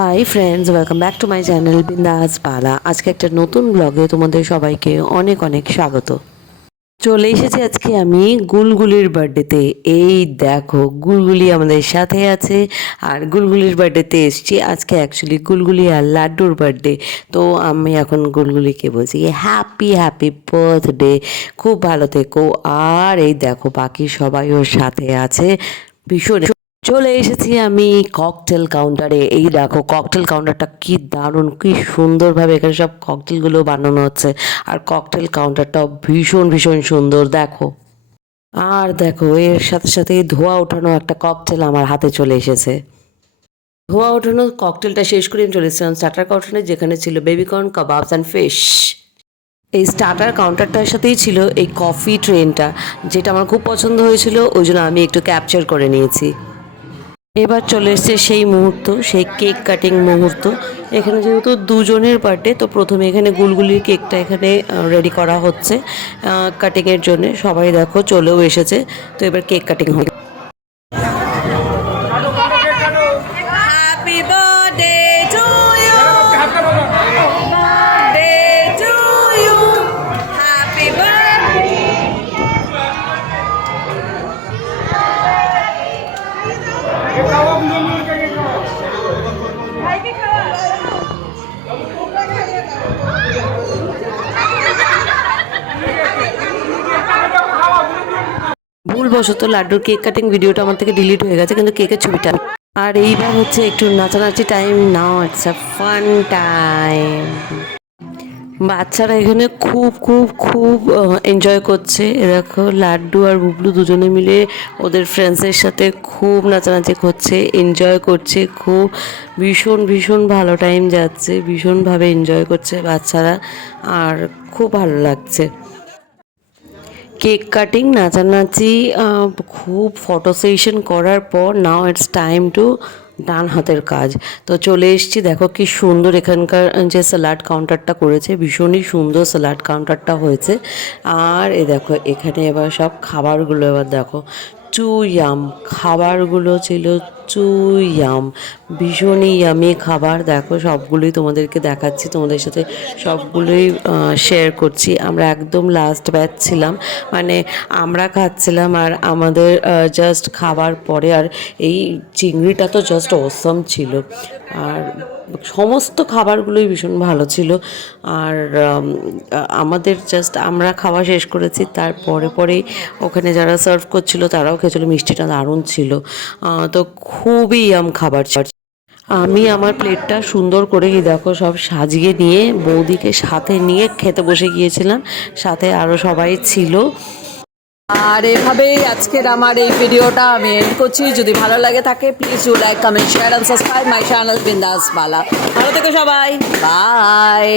Hi friends, welcome back to my channel বিন্দাস পালা। আজকে একটা নতুন ব্লগে তোমাদের সবাইকে অনেক অনেক স্বাগত। চলে এসেছি আজকে আমি গুলগুলির বার্থডেতে। এই দেখো গুলগুলি আমাদের সাথে আছে, আর গুলগুলির বার্থডেতে এসেছি আজকে। অ্যাকচুয়ালি গুলগুলি আর লাড্ডুর বার্থডে। তো আমি এখন গুলগুলিকে বলছি হ্যাপি হ্যাপি বার্থডে, খুব ভালো থেকো। আর এই দেখো বাকি সবাই ওর সাথে আছে। ভীষণ চলে এসেছি আমি ককটেল কাউন্টারে। এই দেখো ককটেল কাউন্টারটা কি দারুণ, কি সুন্দরভাবে এখানে সব ককটেলগুলো বানানো হচ্ছে। আর ককটেল কাউন্টারটাও ভীষণ ভীষণ সুন্দর দেখো। আর দেখো এর সাথে সাথে ধোয়া ওঠানো একটা ককটেল আমার হাতে চলে এসেছে। ধোয়া ওঠানো ককটেলটা শেষ করে আমি চলে এসেছিলাম স্টার্টার কাউন্টারে, যেখানে ছিল বেবিকর্ন, কাবাবস অ্যান্ড ফিশ। এই স্টার্টার কাউন্টারটার সাথেই ছিল এই কফি ট্রেনটা, যেটা আমার খুব পছন্দ হয়েছিল, ওই জন্য আমি একটু ক্যাপচার করে নিয়েছি। এবার চলে এসছে সেই মুহূর্ত, সেই কেক কাটিং মুহূর্ত। এখানে যেহেতু দুজনের বার্থডে, তো প্রথমে এখানে গুলগুলির কেকটা এখানে রেডি করা হচ্ছে কাটিংয়ের জন্য। সবাই দেখো চলেও এসেছে, তো এবার কেক কাটিং হবে। Happy birthday to you, birthday to you, happy birthday. ভুলবশত লাড্ডুর কেক কাটিং ভিডিওটা আমার থেকে ডিলিট হয়ে গেছে, কিন্তু কেকের ছবিটা। আর এইবার হচ্ছে একটু নাচানাচি time. Now it's a fun time. বাচ্চারা এখানে খুব খুব খুব এনজয় করছে। দেখো লাড্ডু আর বুবলু দুজনে মিলে ওদের ফ্রেন্ডসের সাথে খুব নাচানাচি করছে, এনজয় করছে খুব। ভীষণ ভীষণ ভালো টাইম যাচ্ছে, ভীষণভাবে এনজয় করছে বাচ্চারা, আর খুব ভালো লাগছে। কেক কাটিং, নাচানাচি, খুব ফটো সেশন করার পর নাও ইটস টাইম টু ডান হাতের কাজ। তো চলে এসেছি, দেখো কি সুন্দর এখানকার যে স্যালাড কাউন্টারটা করেছে, ভীষণই সুন্দর স্যালাড কাউন্টারটা হয়েছে। আর এ দেখো এখানে এবার সব খাবারগুলো এবার দেখো। চুইয়াম খাবারগুলো ছিল, চুইয়াম ভীষণই ইয়ামি খাবার। দেখো সবগুলোই তোমাদেরকে দেখাচ্ছি, তোমাদের সাথে সবগুলোই শেয়ার করছি। আমরা একদম লাস্ট ব্যাচ ছিলাম, মানে আমরা খাচ্ছিলাম আর আমাদের জাস্ট খাবার পরে। আর এই চিংড়িটা তো জাস্ট অসম ছিল, আর সমস্ত খাবারগুলোই ভীষণ ভালো ছিল। আর আমাদের জাস্ট আমরা খাওয়া শেষ করেছি, তারপরে পরেই ওখানে যারা সার্ভ করছিল তারাও খেয়েছিল। মিষ্টিটা দারুণ ছিল, তো খুবই খাবার। আমি আমার প্লেটটা সুন্দর করে দেখো সব সাজিয়ে নিয়ে বৌদিকে সাথে নিয়ে খেতে বসে গিয়েছিলাম, সাথে আরও সবাই ছিল। আর এভাবেই আজকের আমার এই ভিডিওটা আমি এন্ড করছি। যদি ভালো লাগে থাকে please do like, comment, share and subscribe my channel বিন্দাস বালা। ভালো থেকো সবাই, বাই।